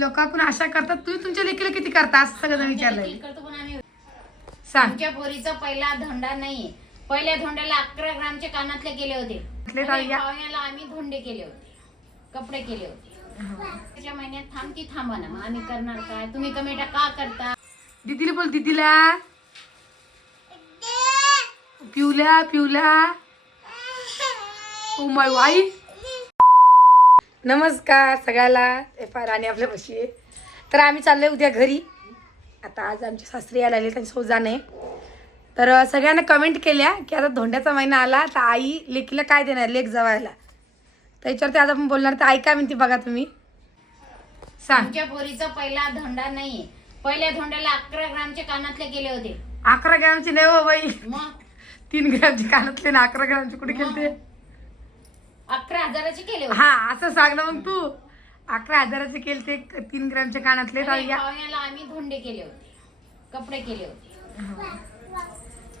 लोकांकडून आशा करतात, तुम्ही तुमच्या लेकीला किती करता असं सगळं विचारलंय. सांग. आमच्या पोरीचा पहिला धोंडा नाही. पहिल्या धोंड्याला 11 ग्रामचे कानातले केले होते. पाहुण्याला आम्ही धोंडे केले होते, कपडे केले होते. त्याच्या महिन्यात थांबती थांबा ना, मग आम्ही करणार काय? तुम्ही कमेटा का करता? दीदीला बोल, दीदीला पिवल्या पिवल्या ओ माय आई. नमस्कार सगळ्याला. राणी आपल्या बशी आहे. तर आम्ही चाललोय उद्या घरी. आता आज आमचे सासरे यायला आले, त्यांच्यासोबत जाणे. तर सगळ्यांना कमेंट केल्या की आता धोंड्याचा महिना आला तर आई लेकीला काय देणार, लेक जवायला. त्याच्यावरती आज आपण बोलणार. तर आई काय म्हणते बघा तुम्ही. सांग. आमच्या पोरीचा पहिला धोंडा नाही. पहिल्या धोंड्याला 11 ग्रामचे कानातले केले होते. 11 ग्रामचे नाही हो बाई, मग 3 ग्रामचे कानातले ना. 11 ग्रामचे कुठे केलते? 11,000चे केले होते. हा असं सांग ना मग तू. 11,000चे केलते 3 ग्रामचे कानातले. पाहुण्याला आम्ही धोंडे केले होते, कपडे केले होते.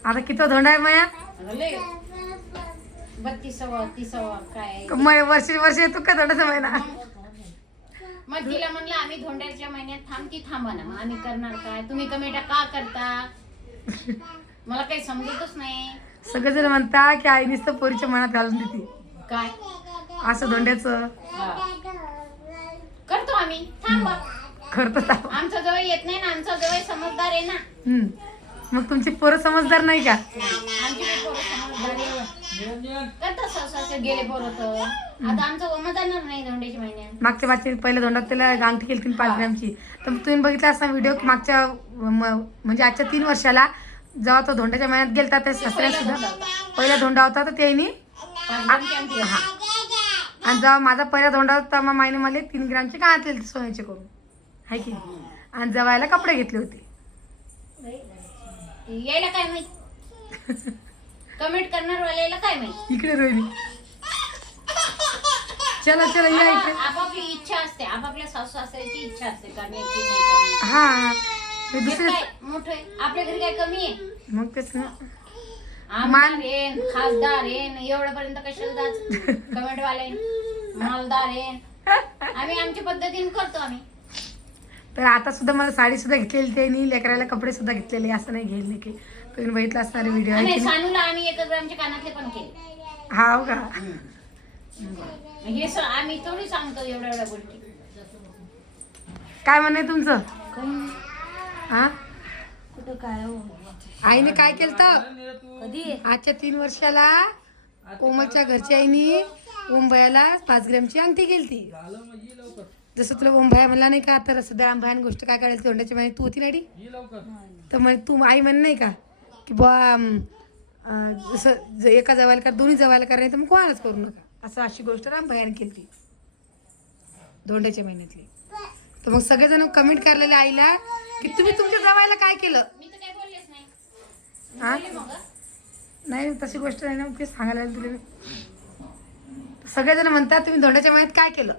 आता किती धोंडा आहे माया? 32वा 30वा काय वर्ष येतो का धोंडाचा महिना? मग तिला म्हणलं आम्ही धोंड्याच्या महिन्यात थांबती थांबा ना, मग आम्ही करणार काय? तुम्ही कमेटा का करता? मला काही समजतच नाही. सगळेजण म्हणता की आई नुसतं पोरीच्या मनात घालून देते काय असं धोंड्याचं. करतो आम्ही, थांबा. करतो. आमचा जवळ येत नाही ना, आमचा जवळ समजदार आहे ना. मग तुमची पोरं समजदार नाही का? आमची पोरं समजदार आहे. करता सासू गेले पोरं तर आता आमचं वम जाणार नाही धोंड्याच्या महिन्यात. मागच्या पहिल्या धोंडात त्याला गांठी केली 5 ग्रामची. तर तुम्ही बघितला असता व्हिडिओ की मागच्या म्हणजे आजच्या 3 वर्षाला जेव्हा तो धोंड्याच्या महिन्यात गेलता त्या सासऱ्या सुद्धा पहिला धोंडा होता. तर त्यांनी आणि जेव्हा माझा पहिला धोंडा होता मग माईने मला 3 ग्रामचे कानातले सोन्याचे करून आहे की. आणि जवायला कपडे घेतले होते. यायला काय माहित, कमेंट करणार वाल्याला काय माहित. इकडे रोहिणी चला चला या इकडे. आपापली इच्छा असते, आपापल्या सासू सासऱ्याची इच्छा असते करण्याची नाही करण्याची. हा दुसरे मोठं आहे, आपल्या घरी काय कमी आहे? मग तेच ना. आमदार आहे, खासदार आहे, एवढ्यापर्यंत कशाला जायचं? कमेंट वाले मालदार आहे. आम्ही आमच्या पद्धतीने करतो आम्ही. तर आता सुद्धा मला साडी सुद्धा घेतलेली त्यांनी, लेकराला कपडे सुद्धा घेतलेले. असं नाही घेतले की तुम्ही बघितलं असणारे व्हिडिओ. आणि सानूला आम्ही 1 ग्रामचे कानातले पण केले. हा हो का? हे आम्ही थोडी सांगतो एवढ्या गोष्टी. काय म्हणणं तुमचं? हा कुठं काय हो? आईने काय केलं तर कधी आजच्या 3 वर्षाला कोमलच्या घरच्या आईनी ओंबयाला 5 ग्रामची अंगठी केली. जसं तुला ओंबया म्हणला नाही का, तर सध्या भयान गोष्ट काय काढायला तोंडाच्या महिन्यात तू होती रेडी. तर मग तू आई म्हण नाही का की बा जसं एका जवायला कर, दोन्ही जवायला कर, नाही तर मग कोणालाच करू नका असं. अशी गोष्ट राम भयान केली ती धोंड्याच्या महिन्यातली. तर मग सगळेजण कमेंट करलेले आईला की तुम्ही तुमच्या जवायला काय केलं. मी तर काय बोललेच नाही. हा नाही तशी गोष्ट नाही ना, मग सांगायला तुला मी. सगळेजण म्हणतात तुम्ही धोंड्याच्या महिन्यात काय केलं.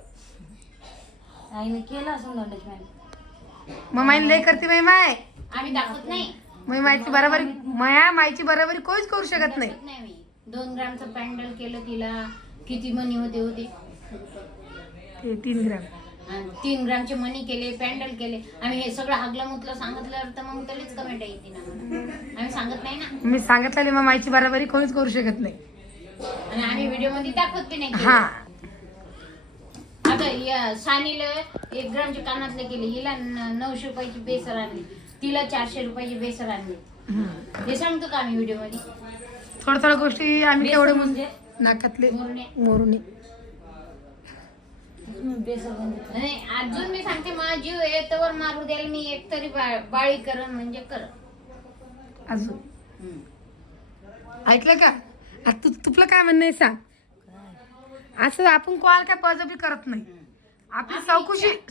आईने केलं असं धोंड्याच्या महिन्यात. मग माईन लय करते बाई माय. आम्ही दाखवत नाही. मग माईची बराबरी माईची बराबरी कोणीच करू शकत नाही. 2 ग्रामचं पॅन्डल केलं तिला. किती मनी होते ते 3 ग्राम. 3 ग्रामचे मनी केले, पॅन्डल केले. आम्ही हे सगळं हागलं मुतलं सांगितलं तर मग तरीच कमेंट येते ना. आम्ही सांगत नाही ना. मी सांगितलं मग माईची बराबरी कोणीच करू शकत नाही. आणि आम्ही व्हिडिओ मध्ये दाखवत बी नाही. हा आता या सानीला 1 ग्रामचे कानातले केले. हिला 900 रुपयाची बेसर आणली, तिला 400 रुपयाची बेसर आणली. हे सांगतो का आम्ही व्हिडिओ मध्ये? थोड्या गोष्टी आम्ही तेवढे म्हणजे नाकातले मोरणे. नाही अजून मी सांगते, माझा जीव आहे तर मारू द्यायला मी एकतरी बाळी करण म्हणजे कर. अजून ऐकलं का? आता तुला काय म्हणणं आहे सांग. असं आपण कोणाला काय बळजबरी करत नाही. आपली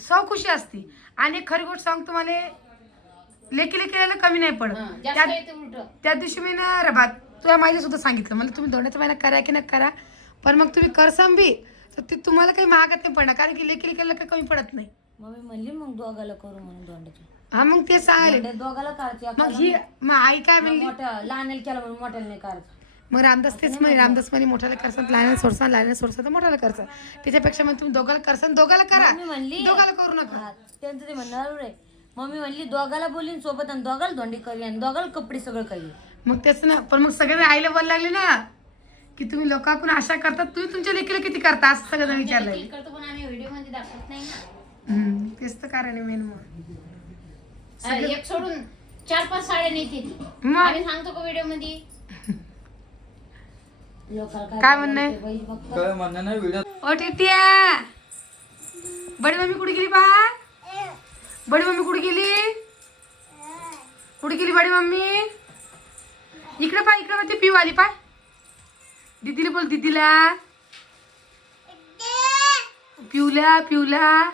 सौखुशी असते. आणि खरी गोष्ट सांग तुम्हाला, लेकीला केलेलं कमी नाही पडत. त्या दिवशी मी ना रे बा तुला माहिती सुद्धा सांगितलं मला, तुम्ही धोंड्याचा महिना करा की नाही करा, पण मग तुम्ही करसाम बी तर ते तुम्हाला काही महागात नाही पडणार, कारण की लेकीला केलेलं काही कमी पडत नाही. मग मी म्हणली मग दोघाला करू म्हणून धोंड्याचं. हा मग ते सांगायला दोघाला करायचं. मग आई काय म्हणली, लहान केलं म्हणून मोठ्याला नाही करायचं. मग रामदास तेच म्हणे, रामदास म्हणे मोठ्याला करसान लहानला सोडसान तर मोठ्याला करसान. त्याच्यापेक्षा मग तुम्ही दोघाला करसान दोघाला करा, मम्मी म्हणली दोघाला करू नका. हा, त्यांचं ते म्हणणार रे. मम्मी म्हणली दोघाला बोलीन सोबत आणि दोघाला धोंडी करी आणि दोघाला कपडे सगळं करी. मग तेच ना, पण मग सगळे आईला बोल लागले ना की तुम्ही लोकांकडून आशा करतात, तुम्ही तुमच्या लेकीला किती करता असं सगळं विचारलं. देखील करतो पण आम्ही व्हिडिओ मध्ये दाखवत नाही ना. तेच तर कारण आहे मेन. मग एक सोडून 4-5 साड्या नेते ती. मग? आम्ही सांगतो का व्हिडिओ मध्ये? लोकाला काय म्हणणं आहे? बाई बघ काय म्हणणं नाही व्हिडिओ. ओ टिट्या, बडी मम्मी कुठे गेली बा? बडी मम्मी कुठे गेली? कुठे गेली बडी मम्मी? इकडे पाय, इकडे ती पिऊ आली पाय. दीदीला बोल, दीदीला. पिऊला पिऊला.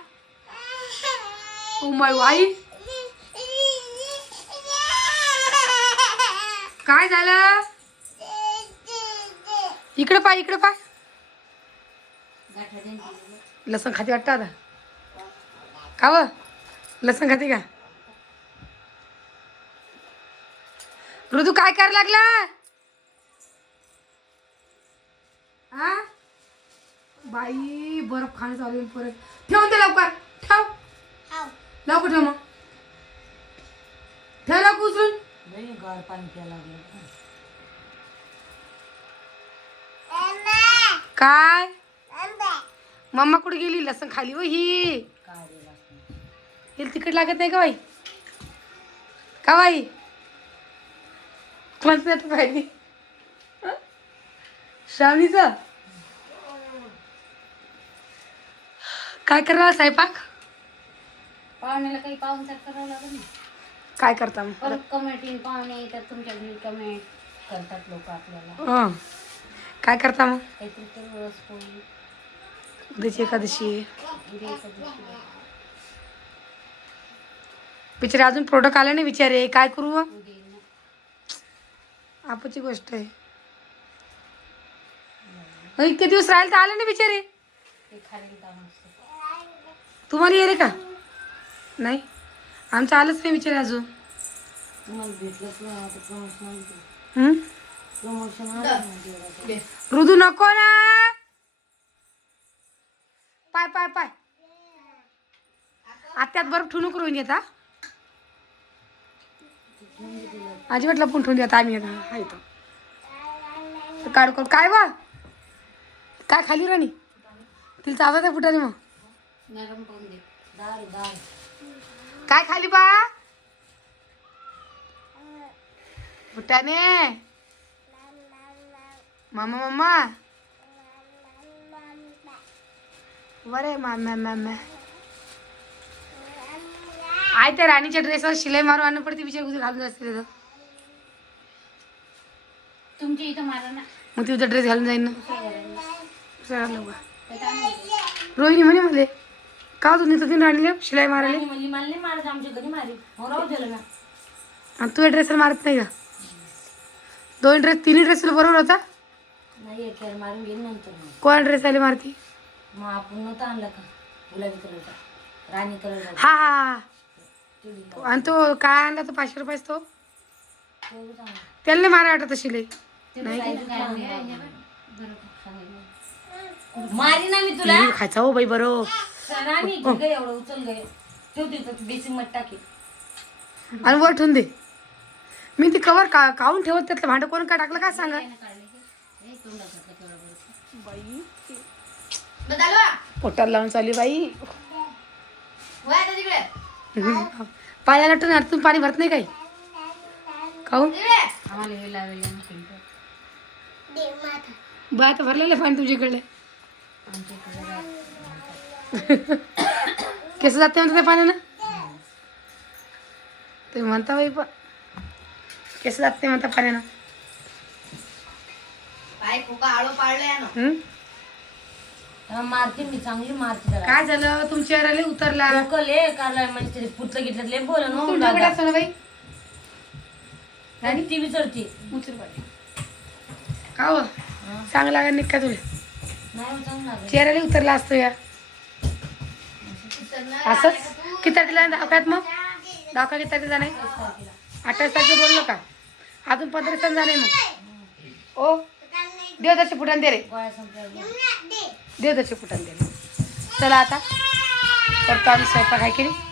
ओ माय आई, काय झालं? इकडे पाय, इकडे पाय. लसण खाती वाटतं आता का व? लसण खाते का? ऋतू काय करायला लागला? हा बाई, बर्फ खाणं चालू आहे परत. ठेवून दे लवकर, ठेव लवकर, ठेव मग, ठेव लवकर उचलून. बाई गार पाणी प्यायला लागलं. काय मम्मा कुठे गेली? लसण खाली हो ही. काय रे लागलं. हिला तिखट लागत नाही का बाई? का बाई कोणतं येतं पाहिजे? श्रावणीचं काय करायला स्वयंपाक? पाहुण्याला काही पाहुणचार करावं लागेल ना. काय करता मग? परत कमेंट पाहुणे येतात तुमच्या घरी, कमेंट करतात लोक आपल्याला. हं. काय करता मग? काहीतरी तर रस पोळी उद्याची एकादशी आहे. उद्या एकादशी. बिचारे अजून प्रोडक्ट आले नाही बिचारे, काय करू मग? उद्या येईल ना. आपाची गोष्ट आहे. इतके दिवस राहिले तर आले नाही बिचारे. ते खाली काम असतं. तुम्हाला ये रे का? नाही, आमचं आलंच नाही बिचारे अजून. तुम्हाला भेटलंच नाही आता प्रमोशन. हम्म? प्रमोशन आलं. ऋतू नको ना. पाय पाय पाय, आत्यात बर्फ ठेवू नको रोहिणी आता. अजिबात लपून ठेवून देता आम्ही आता. हा इथं काढू काढू. काय बा काय खाली राणी? तिला चावत आहे फुटाने. मग नरम पाहून दे. डाळ डाळ काय खाली बा फुटाने? मामा मामा बरे मामा. आय त्या राणीच्या ड्रेसवर शिलाई मारून आणणं पडते, बिचार कुठे घालून असते तर. तुमच्या इथं मारा ना. मग ती उद्या ड्रेस घालून जाईन ना. त्यात आम्ही रोहिणी म्हणे मला का तू नेतो तीन राणीला शिलाई मारायला? म्हणली मला नाही मारत, आमच्या घरी मारी हो राहू दिलं ना. आणि तुझ्या ड्रेसला मारत नाही का? दोन ड्रेस, तिन्ही ड्रेस तुला बरोबर होता? नाही एक खेळ मारून गेली नंतर मग. कोणा ड्रेस आले मारती? मग आपण नव्हतं आणलं का गुलाबी कलरचा, राणी कलरचा. हा हा. आणि तो काय आणला तो 500 रुपयाचा तो? त्याला नाही मारा वाटत शिलाई. मारी ना मी तुला. खायचा हो बाई बरो. राणी घे गं एवढं उचल गए ठेव तिथं बेसिन मध्ये टाके आणि वर ठेवून दे. मी ती कवर काढून ठेवत, त्यातलं भांडं कोण काय टाकलं काय सांगा. पोटाला लावून चालली बाई. पायाला टून तुम्ही पाणी भरत नाही काही खाऊ? आम्हाला हे लावलेलं ना फिल्टर. बा आता भरलेलं पाणी तुमच्याकडे. केस जाते म्हणता त्या पाण्यानं? ते म्हणता बाई पण केस जाते म्हणता पाण्यानं. मारते मी चांगली मारते जरा. काय झालं तुमच्या चेहऱ्याला उतरला? ले कारला म्हणजे ते पुतलं घेतलं लय बोल ना तुमच्याकडे असं ना बाई. आणि ती विचारते उचल पाणी का हो? चांगला लागत नाही का तुला? नाही चांगलं लागलं. चेहऱ्याला उतरला असतो या असंच. किती तारखेला दवाखान्यात? मग दवाखान्यात किती तारखेला जाणार? 28 तारखेला बोललो का? अजून 15 दिवसांनी जाणार. मग ओ देवदाचे फुटाण दे रे, गोळ्या संपल्या. देवदाचे फुटाण दे रे. चला आता करतो आम्ही स्वयंपाक आहे की नाही.